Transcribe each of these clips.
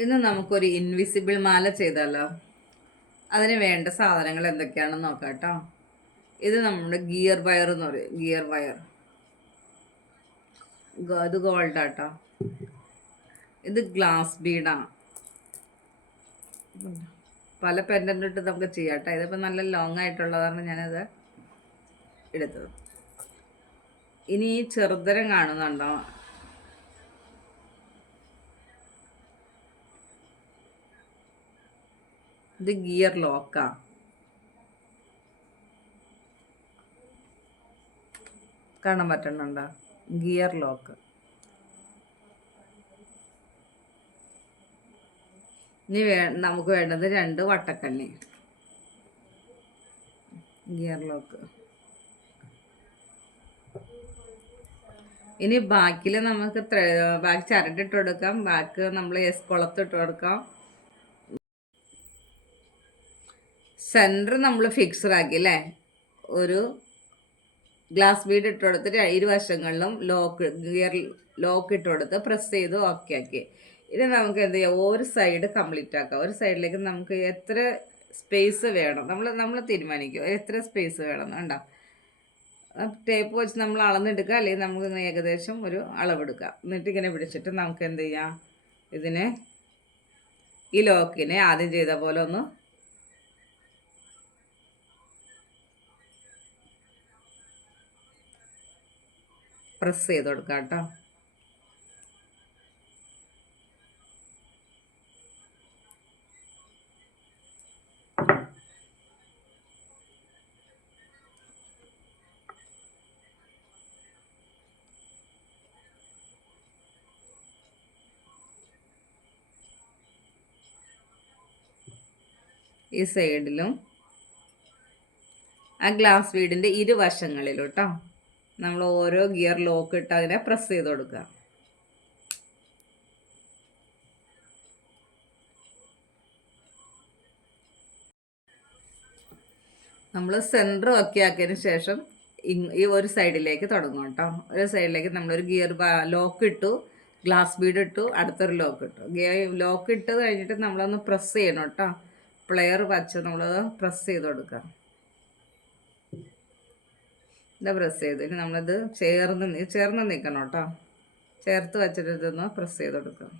ഇന്ന് നമുക്കൊരു ഇൻവിസിബിൾ മാല ചെയ്താലോ? അതിന് വേണ്ട സാധനങ്ങൾ എന്തൊക്കെയാണെന്ന് നോക്കാം കേട്ടോ. ഇത് നമ്മുടെ ഗിയർ വയർ എന്ന് പറയും. ഗിയർ വയർ ഇത് ഗോൾഡാട്ടോ. ഇത് ഗ്ലാസ് ബീഡാണ്. പല പെൻഡൻ്റ് ഇട്ട് നമുക്ക് ചെയ്യാം കേട്ടോ. ഇതിപ്പോൾ നല്ല ലോങ് ആയിട്ടുള്ളതാണ് ഞാനത് എടുത്തത്. ഇനി ഈ ചെറുതരം കാണുന്നുണ്ടോ? ഇത് ഗിയർ ലോക്കാ. കാണാൻ പറ്റുന്നുണ്ടോ? Gear lock. ഇനി നമുക്ക് വേണ്ടത് 2 വട്ടക്കണ്ണി. Gear lock. ഇനി ബാക്കിൽ നമുക്ക് ബാക്ക് ചരട്ടിട്ട് കൊടുക്കാം. ബാക്ക് നമ്മൾ കുളത്തിട്ട് കൊടുക്കാം. സെൻറ്റർ നമ്മൾ ഫിക്സഡ് ആക്കി അല്ലേ. ഒരു ഗ്ലാസ് ബീഡ് ഇട്ട് കൊടുത്തിട്ട് ഇരുവശങ്ങളിലും ഗിയർ ലോക്ക് ഇട്ട് കൊടുത്ത് പ്രസ് ചെയ്ത് ഓക്കെ ആക്കി. ഇനി നമുക്ക് എന്ത് ചെയ്യാം, ഒരു സൈഡ് കംപ്ലീറ്റ് ആക്കാം. ഒരു സൈഡിലേക്ക് നമുക്ക് എത്ര സ്പേസ് വേണം നമ്മൾ തീരുമാനിക്കും എത്ര സ്പേസ് വേണം. വേണ്ട, ടേപ്പ് വെച്ച് നമ്മൾ അളന്നെടുക്കുക, അല്ലെങ്കിൽ നമുക്ക് ഏകദേശം ഒരു അളവെടുക്കുക. എന്നിട്ട് ഇങ്ങനെ പിടിച്ചിട്ട് നമുക്ക് എന്ത് ചെയ്യാം, ഇതിനെ ഈ ലോക്കിനെ ആദ്യം ചെയ്ത പോലെ ഒന്ന് പ്രസ് ചെയ്ത് കൊടുക്കാം കേട്ടോ. ഈ സൈഡിലും ആ ഗ്ലാസ് ബീഡിൻ്റെ ഇരുവശങ്ങളിലും കേട്ടോ നമ്മൾ ഓരോ ഗിയർ ലോക്ക് ഇട്ട് അതിനെ പ്രസ് ചെയ്ത് കൊടുക്കുക. നമ്മൾ സെൻറ്റർ ഒക്കെ ആക്കിയതിന് ശേഷം ഈ ഒരു സൈഡിലേക്ക് തുടങ്ങും കേട്ടോ. ഒരു സൈഡിലേക്ക് നമ്മളൊരു ഗിയർ ലോക്ക് ഇട്ടു, ഗ്ലാസ് ബീഡ് ഇട്ടു, അടുത്തൊരു ലോക്ക് ഇട്ടു. ലോക്ക് ഇട്ട് കഴിഞ്ഞിട്ട് നമ്മളൊന്ന് പ്രസ് ചെയ്യണം കേട്ടോ. പ്ലെയർ വച്ച് നമ്മളത് പ്രസ് ചെയ്ത് കൊടുക്കാം. ഇതാ പ്രസ് ചെയ്ത്. ഇനി നമ്മളത് ചേർന്ന് നിൽക്കണം കേട്ടോ. ചേർത്ത് വച്ചിട്ട് ഇതൊന്ന് പ്രസ് ചെയ്ത് കൊടുക്കാം.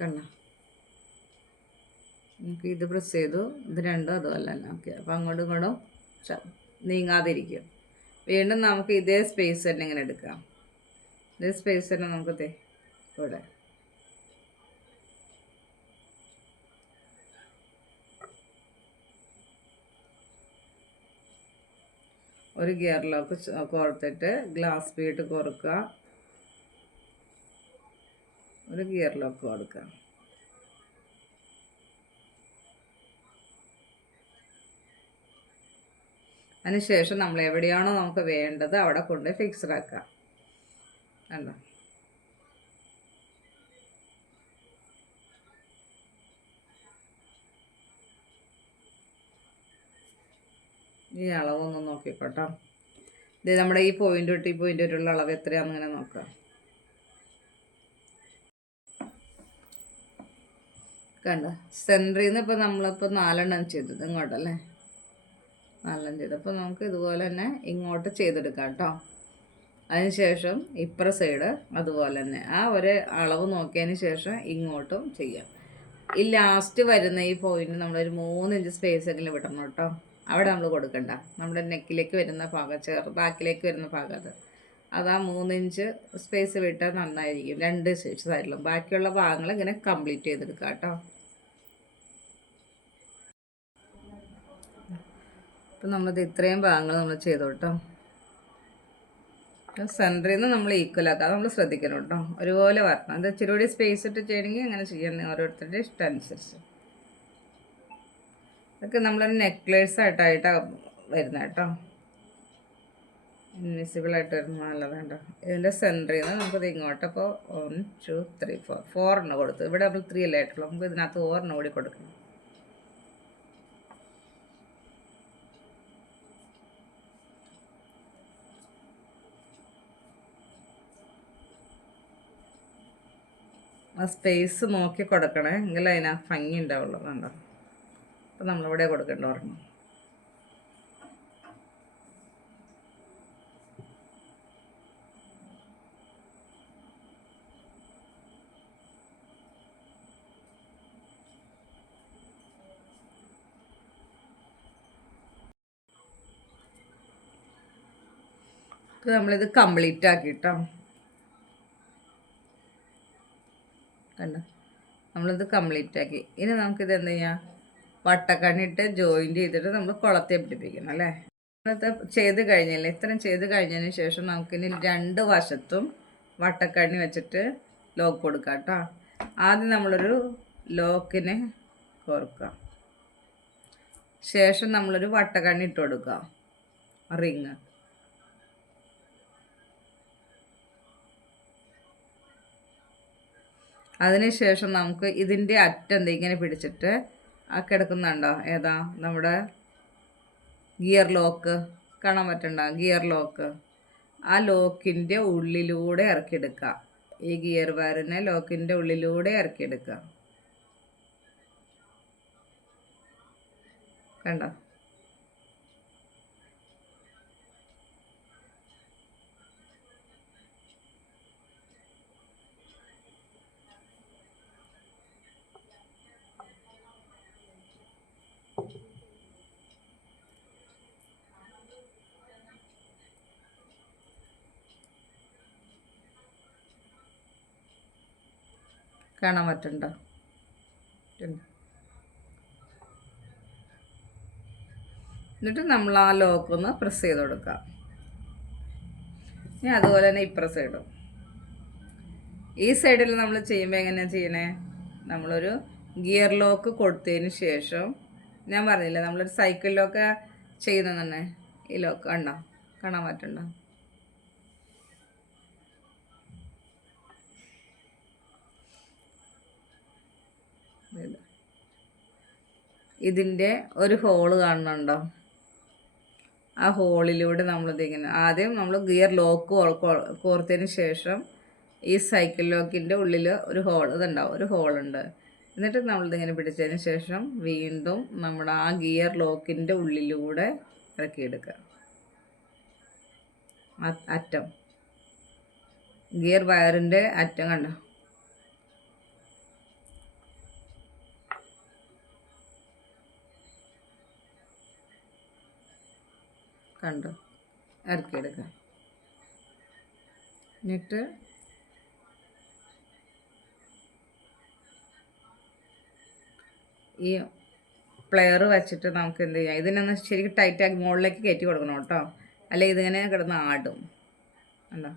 കണ്ട, നമുക്ക് ഇത് പ്രസ് ചെയ്തു. ഇത് രണ്ടും അതുപോലെ തന്നെ. ഓക്കെ, അപ്പോൾ അങ്ങോട്ടും ഇങ്ങോട്ടും നീങ്ങാതിരിക്കും. വീണ്ടും നമുക്ക് ഇതേ സ്പേസ് തന്നെ ഇങ്ങനെ എടുക്കാം. ഇതേ സ്പേസ് തന്നെ നമുക്ക് ഇവിടെ ഒരു ഗിയറിലോക്ക് കോർത്തിട്ട് ഗ്ലാസ് ബീഡ് കോർക്കുക, ഒരു ഗിയറിലോക്ക് കൊടുക്കുക. അതിനുശേഷം നമ്മൾ എവിടെയാണോ നമുക്ക് വേണ്ടത് അവിടെ കൊണ്ട് ഫിക്സ്ഡ് ആക്കാം. കണ്ടോ, ഈ അളവൊന്ന് നോക്കിക്കോട്ടോ. ഇത് നമ്മുടെ ഈ പോയിന്റ് തൊട്ട് ഈ പോയിന്റ് വരെയുള്ള അളവ് എത്രയാണെന്ന് ഇങ്ങനെ നോക്കാം. കണ്ടോ, സെൻറ്ററിൽ നിന്ന് ഇപ്പോൾ നമ്മളിപ്പോൾ 4 ചെയ്തത് ഇങ്ങോട്ടല്ലേ, 4 ചെയ്തപ്പോൾ നമുക്ക് ഇതുപോലെ തന്നെ ഇങ്ങോട്ട് ചെയ്തെടുക്കാം കേട്ടോ. അതിനുശേഷം ഇപ്പുറ സൈഡ് അതുപോലെ തന്നെ ആ ഒരു അളവ് നോക്കിയതിന് ശേഷം ഇങ്ങോട്ടും ചെയ്യാം. ഈ ലാസ്റ്റ് വരുന്ന ഈ പോയിന്റ് നമ്മളൊരു 3 ഇഞ്ച് സ്പേസ് എങ്കിലും വിടണം കേട്ടോ. അവിടെ നമ്മൾ കൊടുക്കണ്ട. നമ്മുടെ നെക്കിലേക്ക് വരുന്ന ഭാഗം, ബാക്കിലേക്ക് വരുന്ന ഭാഗം അതാ 3 ഇഞ്ച് സ്പേസ് വിട്ടാൽ നന്നായിരിക്കും. 2 സൈഡിലും ബാക്കിയുള്ള ഭാഗങ്ങൾ ഇങ്ങനെ കംപ്ലീറ്റ് ചെയ്തെടുക്കാം കേട്ടോ. അപ്പം നമ്മളിത് ഇത്രയും ഭാഗങ്ങൾ നമ്മൾ ചെയ്തു കേട്ടോ. സെൻറ്ററിൽ നിന്ന് നമ്മൾ ഈക്വലാക്കാം. അത് നമ്മൾ ശ്രദ്ധിക്കണം കേട്ടോ. ഒരുപോലെ വരണം. അത് ഇച്ചിരി കൂടി സ്പേസ് ഇട്ട് ചെയ്യണമെങ്കിൽ അങ്ങനെ ചെയ്യണം, ഓരോരുത്തരുടെ ഇഷ്ടം അനുസരിച്ച്. ഇതൊക്കെ നമ്മളൊരു നെക്ലേസ് ആയിട്ടാണ് വരുന്നത് കേട്ടോ. ഇൻവിസിബിളായിട്ട് വരുന്ന നല്ലത് കേട്ടോ. ഇതിൻ്റെ സെൻറ്ററിൽ നിന്ന് നമുക്കിത് ഇങ്ങോട്ട് അപ്പോൾ 1 2 3 4 കൊടുത്തു. ഇവിടെ നമ്മൾ 3 അല്ലേ ആയിട്ടുള്ളൂ. നമുക്ക് ഇതിനകത്ത് 4 കൂടി കൊടുക്കണം. ആ സ്പേസ് നോക്കി കൊടുക്കണേ, എങ്കിലും അതിന് ഭംഗി ഉണ്ടാവുള്ളൂ. കണ്ടോ? അപ്പം നമ്മളിവിടെ കൊടുക്കേണ്ട പറഞ്ഞു. ഇപ്പം നമ്മളിത് കംപ്ലീറ്റ് ആക്കിട്ടോ. കണ്ടോ? നമ്മളിത് കംപ്ലീറ്റ് ആക്കി. ഇനി നമുക്കിത് എന്ത് ചെയ്യാം, വട്ടക്കണ്ണിട്ട് ജോയിൻറ്റ് ചെയ്തിട്ട് നമ്മൾ കുളത്തെ പിടിപ്പിക്കണം അല്ലേ. ഇന്നത്തെ ചെയ്ത് കഴിഞ്ഞില്ലേ, ഇത്രയും ചെയ്ത് കഴിഞ്ഞതിന് ശേഷം നമുക്കിനി 2 വശത്തും വട്ടക്കണ്ണി വെച്ചിട്ട് ലോക്ക് കൊടുക്കാം കേട്ടോ. ആദ്യം നമ്മളൊരു ലോക്കിനെ കോർക്കാം, ശേഷം നമ്മളൊരു വട്ടക്കണ്ണി ഇട്ട് കൊടുക്കാം, റിങ്. അതിനുശേഷം നമുക്ക് ഇതിൻ്റെ അറ്റം ഇങ്ങനെ പിടിച്ചിട്ട് ആ കിടക്കുന്നുണ്ടോ, ഏതാ നമ്മുടെ ഗിയർ ലോക്ക് കാണാൻ പറ്റണ്ട, ഗിയർ ലോക്ക്, ആ ലോക്കിൻ്റെ ഉള്ളിലൂടെ ഇറക്കിയെടുക്കുക. ഈ ഗിയർ വയറിനെ ലോക്കിൻ്റെ ഉള്ളിലൂടെ ഇറക്കിയെടുക്കുക. കണ്ടോ? കാണാൻ പറ്റണ്ടോ? എന്നിട്ട് നമ്മൾ ആ ലോക്കൊന്ന് പ്രസ് ചെയ്ത് കൊടുക്കാം. ഇനി അതുപോലെ തന്നെ ഇപ്പുറ സൈഡും. ഈ സൈഡിൽ നമ്മൾ ചെയ്യുമ്പോൾ എങ്ങനെയാണ് ചെയ്യണേ, നമ്മളൊരു ഗിയർ ലോക്ക് കൊടുത്തതിന് ശേഷം, ഞാൻ പറഞ്ഞില്ല നമ്മളൊരു സൈക്കിൾ ലോക്ക് ചെയ്യുന്നതന്നെ, ഈ ലോക്ക് കണ്ടോ, കാണാൻ പറ്റണ്ടോ? ഇതിൻ്റെ ഒരു ഹോള് കാണുന്നുണ്ടോ? ആ ഹോളിലൂടെ നമ്മളിതിങ്ങനെ ആദ്യം നമ്മൾ ഗിയർ ലോക്ക് കോർത്തതിന് ശേഷം ഈ സൈക്കിൾ ലോക്കിൻ്റെ ഉള്ളിൽ ഒരു ഹോൾ ഇതുണ്ടാവും, ഒരു ഹോളുണ്ട്. എന്നിട്ട് നമ്മളിതിങ്ങനെ പിടിച്ചതിന് ശേഷം വീണ്ടും നമ്മുടെ ആ ഗിയർ ലോക്കിൻ്റെ ഉള്ളിലൂടെ ഇറക്കിയെടുക്കുക. അറ്റം ഗിയർ വയറിൻ്റെ അറ്റം കണ്ടോ? കണ്ടോ? ഇറക്കിയെടുക്കുക. എന്നിട്ട് ഈ പ്ലെയർ വെച്ചിട്ട് നമുക്ക് എന്ത് ചെയ്യാം, ഇതിനൊന്ന് ശരിക്കും ടൈറ്റാക്കി മുകളിലേക്ക് കയറ്റി കൊടുക്കണം കേട്ടോ, അല്ലെ ഇതിങ്ങനെ കിടന്ന് ആടും. കണ്ടോ?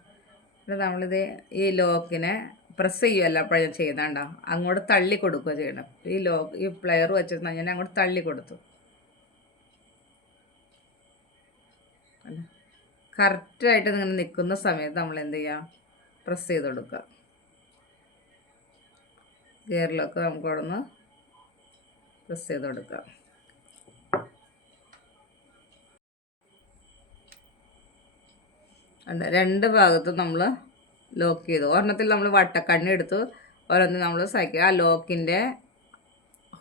എന്നിട്ട് നമ്മളിത് ഈ ലോക്കിനെ പ്രസ് ചെയ്യുമല്ല അപ്പോഴും ചെയ്യുന്നുണ്ടോ, അങ്ങോട്ട് തള്ളി കൊടുക്കുക ചെയ്യണം. ഈ പ്ലെയർ വെച്ചിട്ട് ഞാൻ അങ്ങോട്ട് തള്ളി കൊടുത്തു. കറക്റ്റായിട്ട് ഇങ്ങനെ നിൽക്കുന്ന സമയത്ത് നമ്മൾ എന്ത് ചെയ്യുക, പ്രസ് ചെയ്ത് കൊടുക്കുക. ഗിയറിലൊക്കെ നമുക്ക് അവിടെ നിന്ന് പ്രസ് ചെയ്ത് കൊടുക്കുക. രണ്ട് ഭാഗത്തും നമ്മൾ ലോക്ക് ചെയ്തു. ഒരെണ്ണത്തിൽ നമ്മൾ വട്ടക്കണ്ണി എടുത്തു, ഒരെണ്ണം നമ്മൾ സൈക്കിൾ ആ ലോക്കിൻ്റെ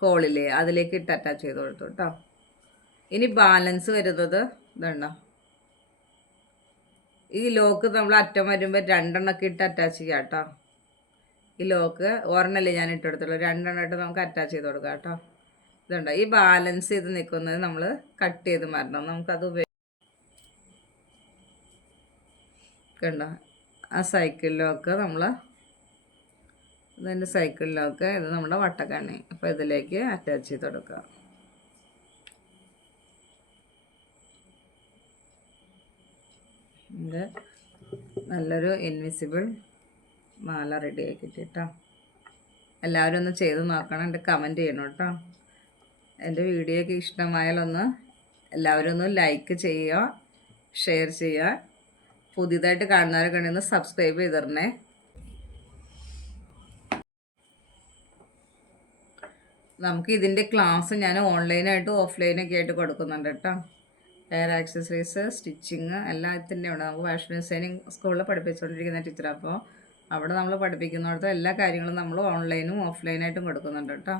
ഹോളിൽ അതിലേക്ക് ഇട്ട് അറ്റാച്ച് ചെയ്ത് കൊടുത്തു കേട്ടോ. ഇനി ബാലൻസ് വരുന്നത് ഇതുണ്ടോ, ഈ ലോക്ക് നമ്മൾ അറ്റം വരുമ്പോൾ 2 എണ്ണമൊക്കെ ഇട്ട് അറ്റാച്ച് ചെയ്യാം കേട്ടോ. ഈ ലോക്ക് ഒരെണ്ണല്ലേ ഞാൻ ഇട്ടെടുത്തുള്ളൂ, 2 എണ്ണം ഇട്ട് നമുക്ക് അറ്റാച്ച് ചെയ്ത് കൊടുക്കാം കേട്ടോ. ഇതുണ്ടോ, ഈ ബാലൻസ് ചെയ്ത് നിൽക്കുന്നത് നമ്മൾ കട്ട് ചെയ്ത് മാറണം. നമുക്കത് കണ്ടോ, ആ സൈക്കിളിലൊക്കെ നമ്മൾ ഇതിൻ്റെ സൈക്കിളിലൊക്കെ ഇത് നമ്മുടെ വട്ടക്കണ്ണി, അപ്പോൾ ഇതിലേക്ക് അറ്റാച്ച് ചെയ്ത് കൊടുക്കുക. ഇത് നല്ലൊരു ഇൻവിസിബിൾ മാല റെഡി ആക്കിയിട്ട് കേട്ടോ. എല്ലാവരും ഒന്ന് ചെയ്ത് നോക്കണം, എൻ്റെ കമൻറ്റ് ചെയ്യണം കേട്ടോ. എൻ്റെ വീഡിയോയ്ക്ക് ഇഷ്ടമായാലൊന്ന് എല്ലാവരും ഒന്ന് ലൈക്ക് ചെയ്യുക, ഷെയർ ചെയ്യുക. പുതിയതായിട്ട് കാണുന്നവരൊക്കെ ഉണ്ടെങ്കിൽ ഒന്ന് സബ്സ്ക്രൈബ് ചെയ്തിടണേ. നമുക്ക് ഇതിൻ്റെ ക്ലാസ് ഞാൻ ഓൺലൈനായിട്ടും ഓഫ്ലൈനൊക്കെ ആയിട്ട് കൊടുക്കുന്നുണ്ട് കേട്ടോ. ഹെയർ ആക്സസറീസ്, സ്റ്റിച്ചിങ് എല്ലാത്തിൻ്റെ ഉണ്ട്. നമുക്ക് ഫാഷൻ ഡിസൈനിങ് സ്കൂളിൽ പഠിപ്പിച്ചുകൊണ്ടിരിക്കുന്ന ടീച്ചറാണ്. അപ്പോൾ അവിടെ നമ്മൾ പഠിപ്പിക്കുന്നിടത്ത് എല്ലാ കാര്യങ്ങളും നമ്മൾ ഓൺലൈനും ഓഫ്ലൈനായിട്ടും കൊടുക്കുന്നുണ്ട് കേട്ടോ.